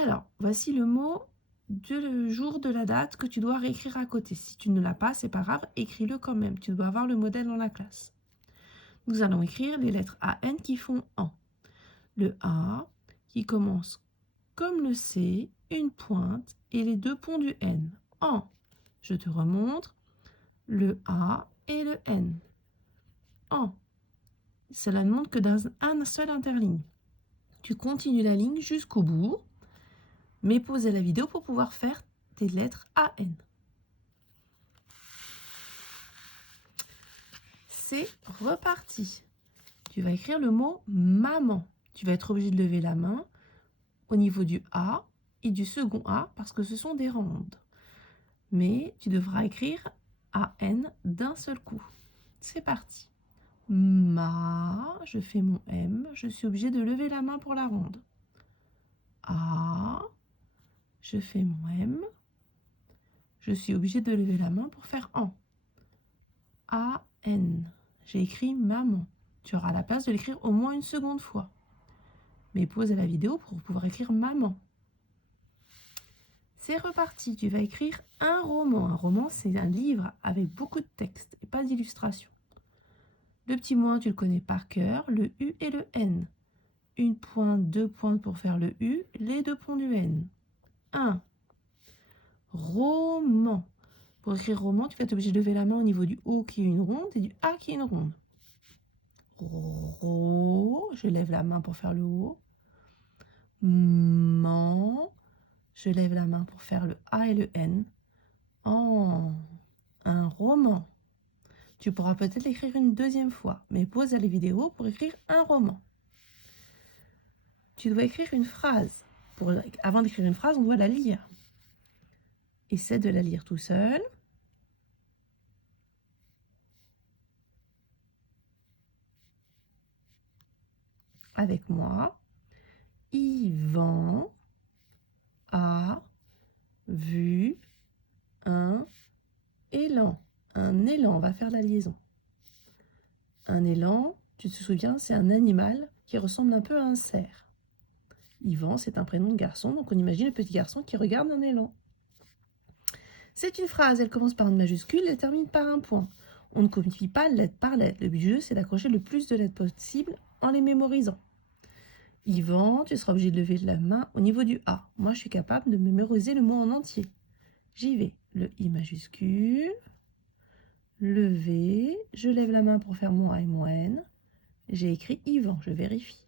Alors, voici le mot du jour de la date que tu dois réécrire à côté. Si tu ne l'as pas, c'est pas grave, écris-le quand même. Tu dois avoir le modèle dans la classe. Nous allons écrire les lettres AN qui font AN. Le A qui commence comme le C, une pointe et les deux ponts du N. AN. Je te remontre le A et le N. AN. Cela ne montre que d'un seul interligne. Tu continues la ligne jusqu'au bout, mais pausez la vidéo pour pouvoir faire tes lettres AN. C'est reparti. Tu vas écrire le mot maman. Tu vas être obligé de lever la main au niveau du A et du second A parce que ce sont des rondes. Mais tu devras écrire AN d'un seul coup. C'est parti. Ma, je fais mon M, je suis obligé de lever la main pour la ronde. A, je fais mon M, je suis obligé de lever la main pour faire AN. A-N, j'ai écrit maman. Tu auras la place de l'écrire au moins une seconde fois. Mais pause à la vidéo pour pouvoir écrire maman. C'est reparti, tu vas écrire un roman. Un roman, c'est un livre avec beaucoup de texte et pas d'illustration. Le petit moins, tu le connais par cœur, le U et le N. Une pointe, deux pointes pour faire le U, les deux ponts du N. Un. Roman. Pour écrire roman, tu vas être obligé de lever la main au niveau du O qui est une ronde et du A qui est une ronde. Ro, je lève la main pour faire le O. Man, je lève la main pour faire le A et le N. En, un roman. Tu pourras peut-être l'écrire une deuxième fois, mais pause la vidéo pour écrire un roman. Tu dois écrire une phrase. Avant d'écrire une phrase, on doit la lire. Essaie de la lire tout seul. Avec moi. Yvan a vu un élan. Un élan, on va faire la liaison. Un élan, tu te souviens, c'est un animal qui ressemble un peu à un cerf. Yvan, c'est un prénom de garçon, donc on imagine le petit garçon qui regarde un élan. C'est une phrase, elle commence par une majuscule, elle termine par un point. On ne copie pas lettre par lettre. Le but du jeu, c'est d'accrocher le plus de lettres possible en les mémorisant. Yvan, tu seras obligé de lever la main au niveau du A. Moi, je suis capable de mémoriser le mot en entier. J'y vais. Le I majuscule, le V, je lève la main pour faire mon A et mon N. J'ai écrit Yvan, je vérifie.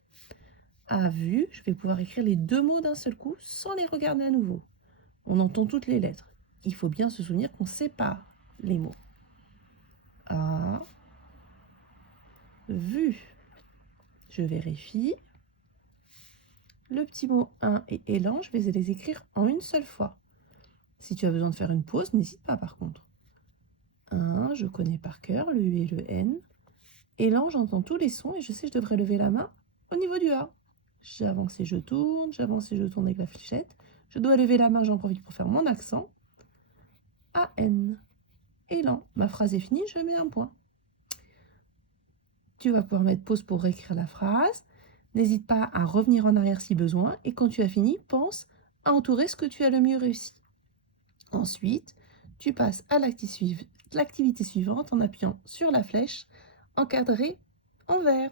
A vu, je vais pouvoir écrire les deux mots d'un seul coup sans les regarder à nouveau. On entend toutes les lettres. Il faut bien se souvenir qu'on sépare les mots. A vu. Je vérifie. Le petit mot 1 et élan, je vais les écrire en une seule fois. Si tu as besoin de faire une pause, n'hésite pas par contre. 1, je connais par cœur le U et le N. Élan, j'entends tous les sons et je sais que je devrais lever la main au niveau du A. J'avance et je tourne avec la fléchette. Je dois lever la main, j'en profite pour faire mon accent. A-N. Élan. Ma phrase est finie, je mets un point. Tu vas pouvoir mettre pause pour réécrire la phrase. N'hésite pas à revenir en arrière si besoin. Et quand tu as fini, pense à entourer ce que tu as le mieux réussi. Ensuite, tu passes à l'activité suivante en appuyant sur la flèche encadrée en vert.